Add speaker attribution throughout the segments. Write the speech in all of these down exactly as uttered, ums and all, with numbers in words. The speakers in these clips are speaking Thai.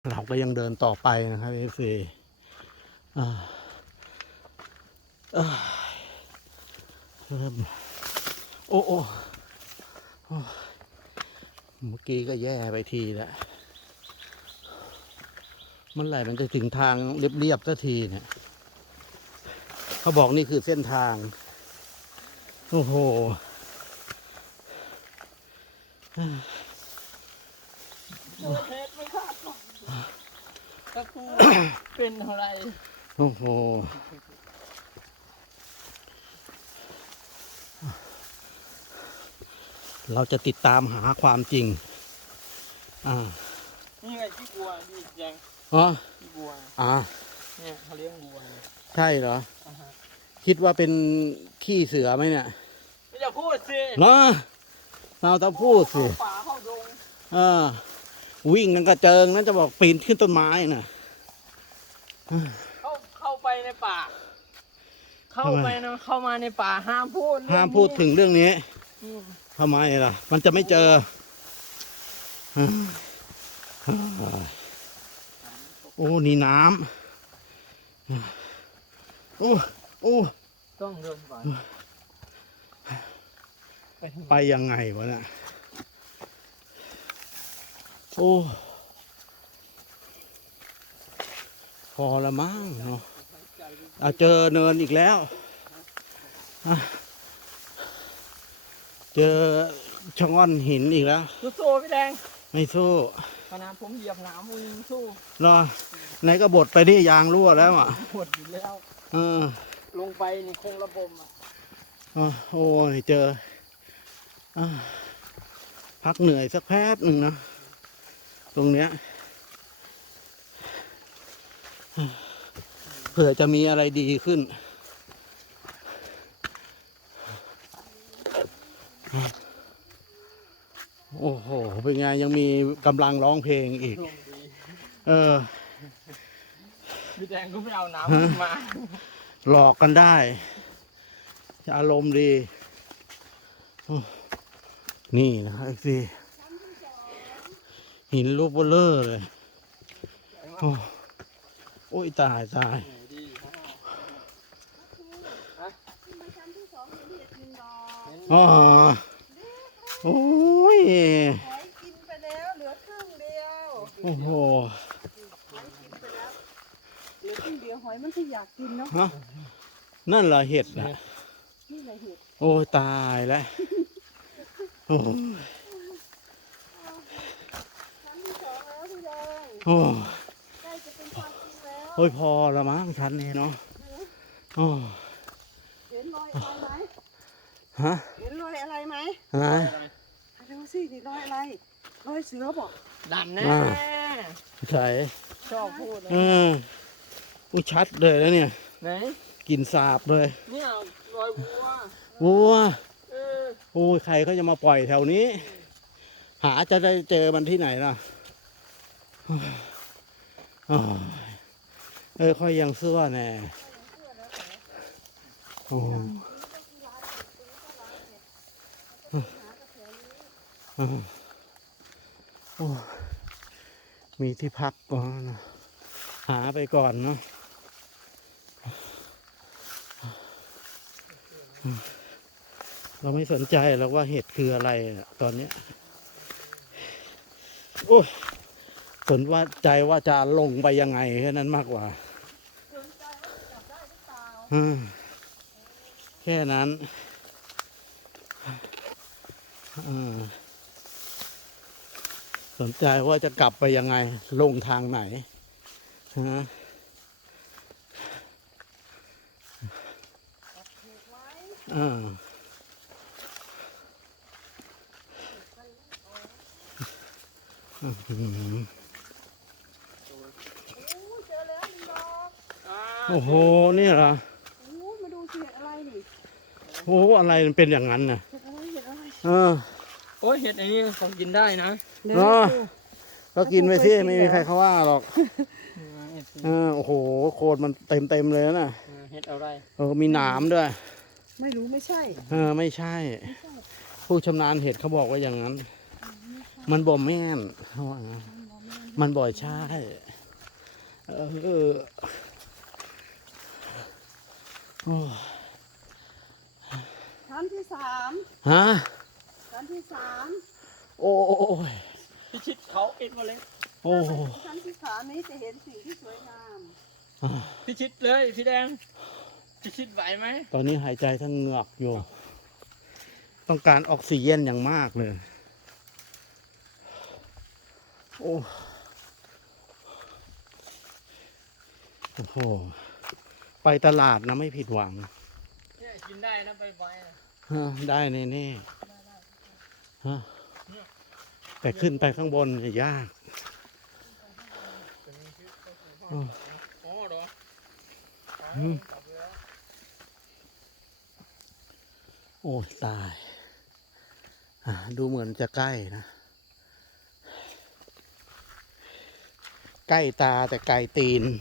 Speaker 1: เราก็ยังเดินต่อไปนะครับเอฟซีเริ่มโอ้โอ้เมื่อกี้ก็แย่ไปทีแล้วเมื่อไหร่มันจะถึงทางเรียบๆสักทีเนี่ยเขาบอกนี่คือเส้นทางโอ้โห
Speaker 2: เกิดเหตุไม่คาดฝันก็คือเป็นอะไร
Speaker 1: โอ้โหเราจะติดตามหาความจริงอ่า
Speaker 2: นี่ไงที่บัวดีแจง
Speaker 1: อ๋อ
Speaker 2: ที่บัว
Speaker 1: อ่า
Speaker 2: เนี่ยเขาเลี้ยงบัว
Speaker 1: ใช่เหรอคิดว่าเป็นขี้เสือไหมเนี่ย
Speaker 2: ไม่จะพูดสิ
Speaker 1: เนาะเราต้องพูดสิ
Speaker 2: ป่าเข้าดง
Speaker 1: เออวิ่งกันกระเจิงนะจะบอกปีนขึ้นต้นไม้น่ะ
Speaker 2: เข้าเข้าไปในป่าเข้าไปนะเข้ามาในป่าห้ามพูด
Speaker 1: ห้ามพูดถึงเรื่องนี้ทำไมล่ะมันจะไม่เจอโอ้นี่น้ำโอ้โอ้
Speaker 2: ต้องเดินไป
Speaker 1: ไปยังไงวะน่ะโอ้พอละมั้งเนาะเอาเจอเนินอีกแล้วเจอช่องอ้อนหินอีกแล้ว
Speaker 2: สู้ๆพี่แดง
Speaker 1: ไม่สู้
Speaker 2: ขนาดผมเหยียบหนามมึงสู้
Speaker 1: รอไหนก็บดไปที่ยางรั่วแล้วอ่ะ
Speaker 2: บดอยู่แล้ว
Speaker 1: เออ
Speaker 2: ลงไปนี่คงระบมอ่ะ
Speaker 1: โอ้ยเจอพักเหนื่อยสักแป๊บหนึ่งนะตรงเนี้ยเผื่อจะมีอะไรดีขึ้นโอ้โหเป็นไงยังมีกำลังร้องเพลงอีกเออ
Speaker 2: พี่แดงก็ไม่เอาน้ำมา
Speaker 1: หลอกกันได้จะอารมณ์ดีนี่นะครับสิหินลูกเบลเลอร์เลยโอ้ยตายตายอ๋อโอ้ย
Speaker 3: กินไปแล้วเหลือครึ่งเดียว
Speaker 1: โอ้โห
Speaker 3: หอยกินไปแล้วเหลือครึ่งเดียวหอยมันที่อยากกินเนาะ
Speaker 1: นั่นเหรอเห็ดนะ
Speaker 3: นี่แหละเห็ด
Speaker 1: โอ้ตายแล้วโอ้โอ้
Speaker 3: ใกล้จะเป็นความจริงแล้ว
Speaker 1: โอ้ยพอละมั้งชั้นนี้เนาะโอ้
Speaker 3: เห็นรอยอะไรไหม
Speaker 1: ฮะ
Speaker 3: เห็นรอยอะไรไหม
Speaker 1: ฮะ
Speaker 3: ดูสินี่รอยอะไรรอยเสือบอก
Speaker 2: ดำแน่
Speaker 1: ใช่
Speaker 2: ชอบพูด
Speaker 1: เอออุ้ยชัดเลยแล้วเนี่ย
Speaker 2: ไหน
Speaker 1: กลิ่นสาบเลย
Speaker 2: เนี่ยรอยวัว
Speaker 1: วัวโอ้ยใครเขาจะมาปล่อยแถวนี้หาจะได้เจอมันที่ไหนล่ะเออค่อยยังเสื้อแน่โอ้โอ้มีที่พักก่อนหาไปก่อนเนาะเราไม่สนใจแล้วว่าเห็ดคืออะไรตอนนี้โอ้สนว่าใจว่าจะลงไปยังไงแค่นั้นมากกว่าแค่นั้นสนใจว่าจะกลับไปยังไงลงทางไหนฮะอ่าโอ้โหนี่เหรอ
Speaker 3: โอ้มาดูสิเห็ดอะไรนี่
Speaker 1: โอ้อะไรมันเป็นอย่างนั้นน่ะ
Speaker 3: เห็ดอะไรเห็ดอะไร
Speaker 1: เออ
Speaker 2: โอ้เห็ดไอ้นี่ของกินได้นะ
Speaker 1: เนาะก็กินไปสิไม่มีใครเขาว่าหรอกเออโอ้โหโคนมันเต็มเต็มเลยนะ
Speaker 2: เห็ดอะไร
Speaker 1: เออมีหนามด้วย
Speaker 3: ไม่รู้ไม่ใช่
Speaker 1: เออไม่ใช่ผู้ชำนาญเห็ดเขาบอกว่าอย่างนั้นมันบ่มแม่นเขาว่ามันบ่อยใช่ เออโอ้
Speaker 3: ชั้นที่สาม
Speaker 1: ฮะ
Speaker 3: ชั้นที่สาม
Speaker 1: โอ้ย
Speaker 2: พิชิตเขาเอ็นมาเลย
Speaker 1: โอ้
Speaker 3: ชั้นที่สามนี้จะเห็นสิ่งที่สวยงาม
Speaker 2: พิชิตเลยพี่แดงพิชิตไหวไหม
Speaker 1: ตอนนี้หายใจทั้งเหงือกอยู่ ต้องการออกซิเจนอย่างมากเลย โอ้โอ้โห ไปตลาดนะไม่ผิดหวัง
Speaker 2: เนี่ยกินได้นะไปไปนะ
Speaker 1: ฮะได้แน่ๆฮะแต่ขึ้นไปข้างบนเนี่ยยาก
Speaker 2: อ๋อเหรอ
Speaker 1: อืม โอ้ตายอ่ะดูเหมือนจะใกล้นะ ใกล้ตาแต่ไกลตีน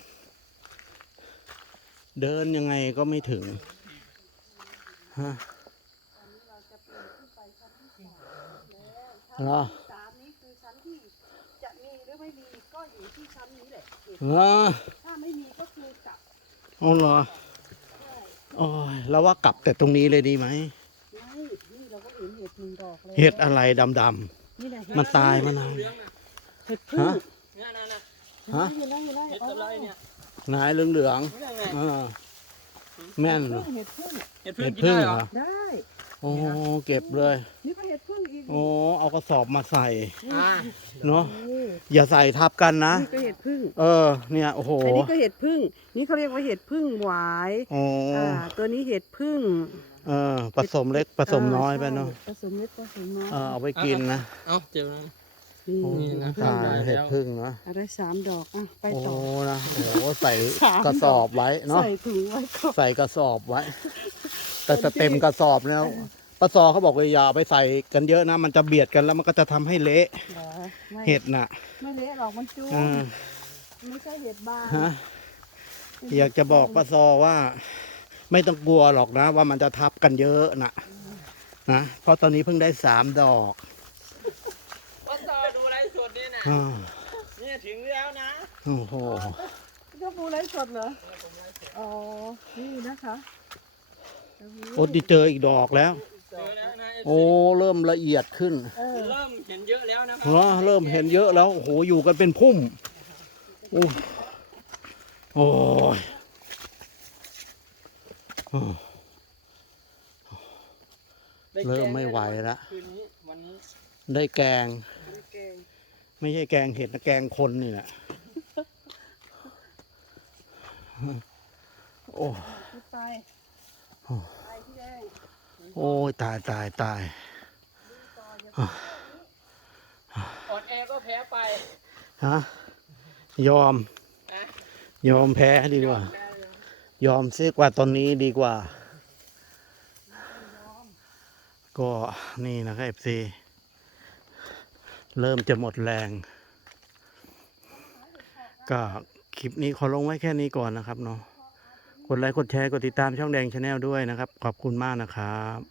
Speaker 1: เดินยังไงก็ไม่ถึงฮะ
Speaker 3: ตอนนี้เราจะปีนขึ้นไปชั้นที่สามแล้ว
Speaker 1: เหรอ
Speaker 3: ชั้นที่สามนี้คือชั้นที่จะมีหรือไม่มีก็อยู่ที่ชั้นนี้แหละเห็น
Speaker 1: เหรอ
Speaker 3: ถ้าไม่มีก็คือกลับ
Speaker 1: เอาเหรอ
Speaker 3: ใช่
Speaker 1: โอ้ยแล้วว่ากลับแต่ตรงนี้เลยดีไหม
Speaker 3: ไม่นี่เราก็เห็นเห็ดหนึ่งดอกเลย
Speaker 1: เห็ดอะไรดำ
Speaker 3: นี่แหละ
Speaker 1: มันตายมานาน
Speaker 2: เหลืองๆน่ะ
Speaker 3: เห็ดพึ่ง
Speaker 1: ฮะ
Speaker 2: เนี่ยนะนะ
Speaker 1: ฮะ
Speaker 3: เห็นได้เห็นได้
Speaker 2: เห็ดอะไรเนี่ย
Speaker 1: ๆนายเหลืองเหลือง
Speaker 2: นี่ได้ไง
Speaker 1: ๆเออแม่นเหรอ
Speaker 3: เห็ดพึ่ง
Speaker 2: เห็ดพึ่
Speaker 1: เห็
Speaker 2: ง
Speaker 1: ด
Speaker 2: กิน
Speaker 1: พึ่ง
Speaker 2: ได้
Speaker 1: เห
Speaker 2: เห
Speaker 1: ร
Speaker 2: ร
Speaker 1: อ
Speaker 2: อ
Speaker 3: ได้
Speaker 1: โอ้เก็บเลย
Speaker 3: นี่ก็เห็ดพึ่งอีก
Speaker 1: โอ้เอากระสอบมาใส่
Speaker 2: อ่า
Speaker 1: เนาะ
Speaker 3: นี่
Speaker 1: อย่าใส่ทับกันนะ
Speaker 3: นี่ก็เห็ดพึ่ง
Speaker 1: เออ เนี่ย โอ้โห
Speaker 3: อันนี้ก็เห็ดพึ่ง นี่เขาเรียกว่าเห็ดพึ่งหวาย
Speaker 1: โอ้
Speaker 3: อ่า ตัวนี้เห็ดพึ่ง
Speaker 1: เออผสมเล็กผสมน้อยไปเนาะ
Speaker 3: ใช่ผสมเล็กผสมน้อย
Speaker 1: เออเอาไปกินนะ
Speaker 2: เอ้าเจ็บนะ
Speaker 3: นี่
Speaker 1: โอ้
Speaker 2: นี่นะ
Speaker 1: ตายเห็ดพึ่งเนาะ
Speaker 3: อะไรสามดอกอ่ะไป
Speaker 1: โอ้
Speaker 3: ต่อ
Speaker 1: นะโอ้ใส่
Speaker 3: สาม
Speaker 1: กระสอบไว้เนาะ
Speaker 3: ใส่ถุงไว้ก่อน
Speaker 1: ใส่กระสอบไว้ แต่จะเต็มกระสอบแล้วปะซอเขาบอกว่าอย่าเอาไปใส่กันเยอะนะ มันจะเบียดกันแล้วมันก็จะทำให้เละ
Speaker 3: เหรอไม่
Speaker 1: เห็ดน่ะ
Speaker 3: ไม่เละหรอกมันจุ้ม
Speaker 1: อ่า
Speaker 3: ไม่ใช่เห็ดบาง
Speaker 1: ฮะอยากจะบอกปะซอว่า ไม่ต้องกลัวหรอกนะ ว่ามันจะทับกันเยอะนะนะเพราะตอนนี้เพิ่งได้สามดอก
Speaker 2: ว่าต่อดูไลฟ์สดนี่นะ
Speaker 1: อ่า
Speaker 2: เนี่ยถึงแล้วนะ
Speaker 1: โอ้โห
Speaker 3: ก็ปูไลฟ์สดเหรออ๋อนี่นะคะ
Speaker 1: โอ้ดีเจออีกดอกแล้ว
Speaker 2: เจอแล้วนะ
Speaker 1: โอ้เริ่มละเอียดขึ้น
Speaker 3: เออ
Speaker 2: เริ่มเห็นเยอะแล้วนะครั
Speaker 1: เหรอเริ่มเห็นเยอะแล้วโอ้โหอยู่กันเป็นพุ่มโอ้โอ้ยโอ้
Speaker 2: ด้แกง
Speaker 1: เริ่มไม่ไหวละ
Speaker 2: คืนนี้วันนี้
Speaker 1: ได้แกง
Speaker 3: แกง
Speaker 1: ไม่ใช่แกงเห็ดนะแกงคนนี่แหละโอ้
Speaker 3: ไปไปที่แดง
Speaker 1: โอ้ยตายตายตาย
Speaker 3: ต่ออย่า
Speaker 2: อ่อนแอก็แพ้ไป
Speaker 1: ฮะยอม
Speaker 2: นะ
Speaker 1: ยอมแพ้ดีกว่า
Speaker 2: แพ้เลย
Speaker 1: ยอมเสียกว่าตอนนี้ดีกว่า ก็นี่นะครับเอฟซีเริ่มจะหมดแรง ก็คลิปนี้ขอลงไว้แค่นี้ก่อนนะครับเนาะกดไลค์กดแชร์กดติดตามช่องแดงชาแนลด้วยนะครับ ขอบคุณมากนะครับ